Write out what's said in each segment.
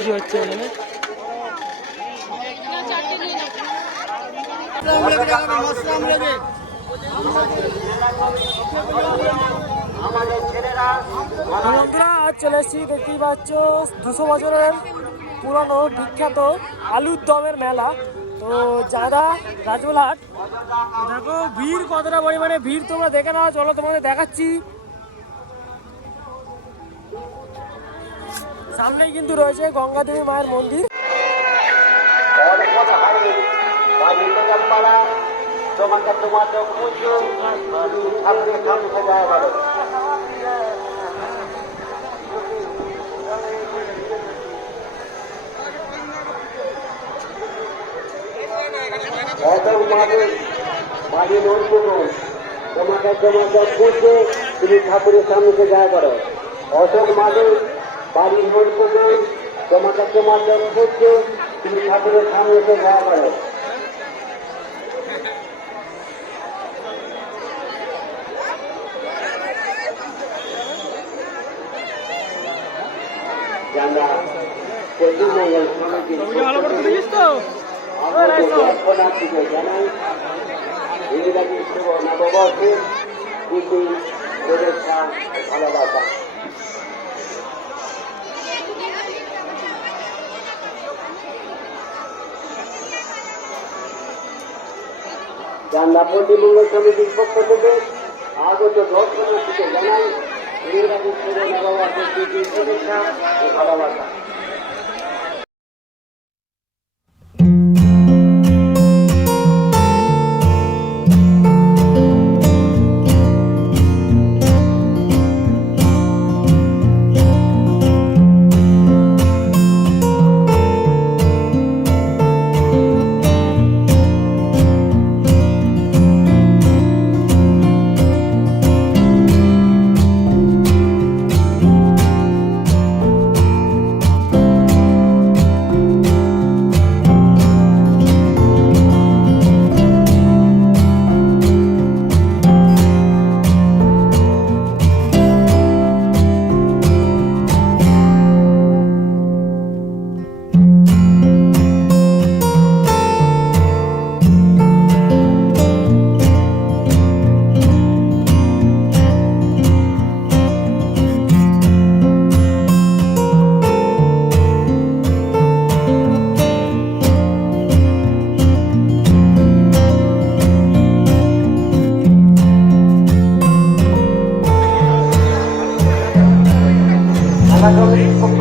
বিক্রি হচ্ছে চলে এসেছি, দেখতেই পাচ্ছ, দুশো বছরের পুরনো বিখ্যাত আলুর দমের মেলা। তো যাদা রাজুলহাট দেখো, ভিড় কতটা পরিমাণে, ভিড় তোমরা দেখে নাও, চলো তোমাদের দেখাচ্ছি। সামনেই কিন্তু রয়েছে গঙ্গা দেবী মায়ের মন্দির তোমাকে সামনে সামনে অতর মাঝে মন তোমাকে পুজো তুমি ঠাকুরের সামনে যায় করো অশোক মাঝে বাড়ির মন করুন তোমাকে তোমাকে পুজো তুমি ঠাকুরের সামনে পশ্চিমবঙ্গের সমিতির তো? জানাই নববর্ষের প্রীতি শুভেচ্ছা ভালোবাসা। জানলা মঙ্গল সমিতির পক্ষ থেকে আগত দর্শনার্থীকে জানাই ভালোবাসা।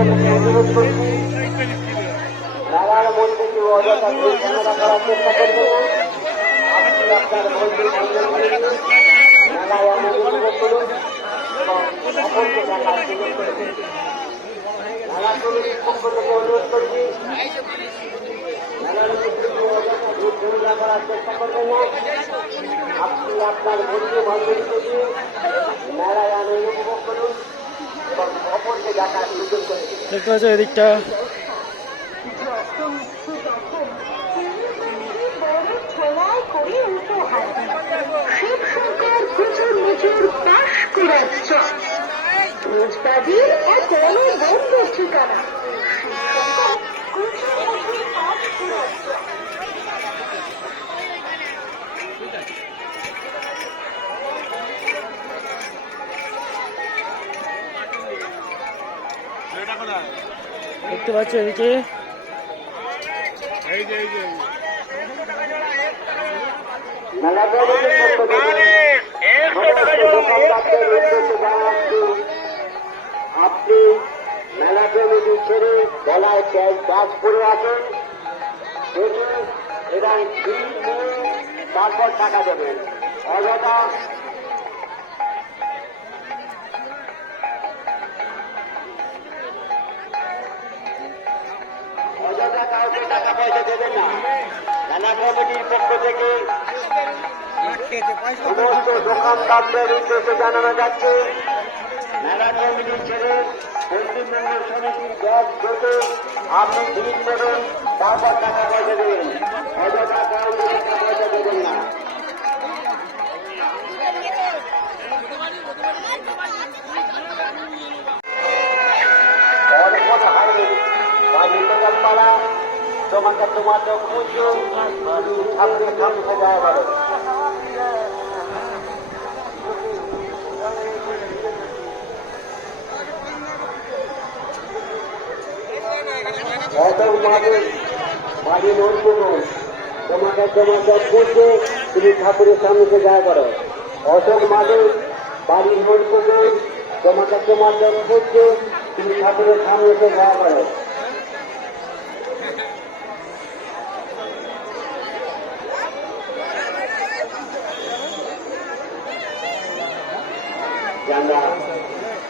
থেকে অনুরোধ করছি নাগার মন্দিরকে অযথা করে ঝামেলা করার চেষ্টা করবেন না। আপনি আপনার নাগায় এমন অনুরোধ করুন এবং অপরকে দেখার সুযোগ করে দিন। বন্ধু বান্ধবকে আনন্দ উপভোগ করুন দেখতে পাচ্ছ এদিকটা। ছোঁয়ায় করে উপহার শিব শঙ্কর প্রচুর মুচুর পাশ কুড়াচ্ছ ভোজবাজির এক অনবদ্য ঠিকানা শিব শঙ্কর প্রচুর মুচুর পাশ কুড়াচ্ছ দেখতে পাচ্ছ এদিকে মেলা কমিটির পক্ষ থেকে সমস্ত দোকানদারদের উদ্দেশ্যে জানাচ্ছি আপনি মেলা কমিটি ছেড়ে গলায় ব্যাগ পরে আছেন দেখুন এবং তারপর টাকা দেবেন। অযথা সমস্ত দোকানদারদের উদ্দেশ্যে জানানো যাচ্ছে মেলা কমিটি ছেড়ে পশ্চিমবঙ্গ সমিতির ব্যাগ থেকে আপনি বিল দেবেন তারপর টাকা পয়সা দেবেন অযথা কাউকে টাকা পয়সা দেবেন না। হয়নি তোমাদের খুঁজে সামনে যাওয়া পারে অতএব মাঝে মাঝে নোট করুন তোমাকে তোমাকে খুঁজে তুমি ঠাকুরের সামনে যা করো। অশোক মাঝে বাড়ির নোট করুন তোমাকে তোমাকে খুঁজে তুমি ঠাকুরের সামনে যা করো। জানা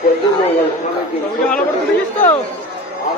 পশ্চিমবঙ্গের সমিতির ভালো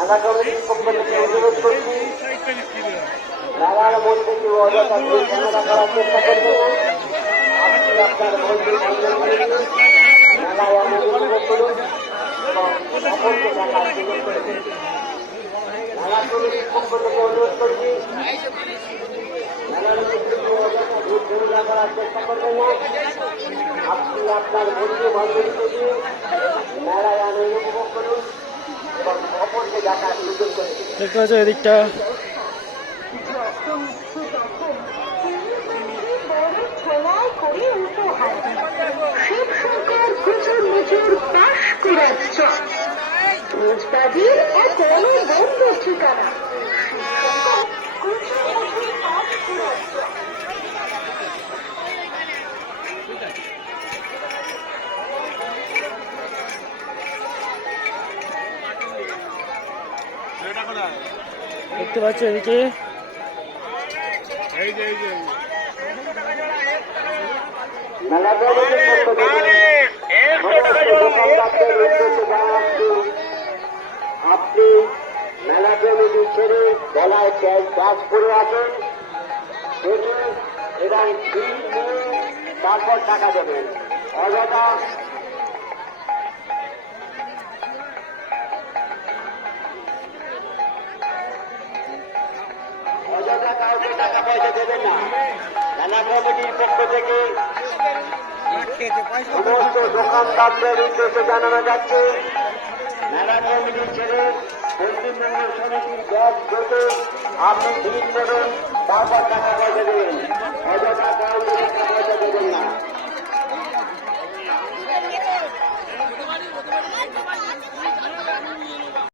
নানা পক্ষ থেকে অনুরোধ করছি নানার মন্দিরকে অযথা পরিচালনা করার চেষ্টা করবেন আপনি আপনার মন্দির নানায় অনুরোধ করুন এবং অপরকে দেখার সুযোগ করে। দিন নানা কমিটির পক্ষ থেকে অনুরোধ করছি করবেন বন্ধু বান্ধবীকে মেলায় উপভোগ করুন দেখতে পাচ্ছ এদিকটা। যখন এক বড় ছোঁয়ায় করে দেখতে পাচ্ছ এদিকে। আপনি মেলা কমিটি ছেড়ে গলায় ক্যাশ বাস করে আছেন দেখুন এবং নিয়ে তারপর টাকা দেবেন। অযথা টাকা পয়সা দেবেন না মেলা কমিটির পক্ষ থেকে সমস্ত দোকানদারদের উদ্দেশ্যে জানানো যাচ্ছে মেলা কমিটি ছেড়ে পশ্চিমবঙ্গের সমিতির ব্যাগ থেকে আপনি ভিড় করুন তারপর টাকা পয়সা দেবেন অযথা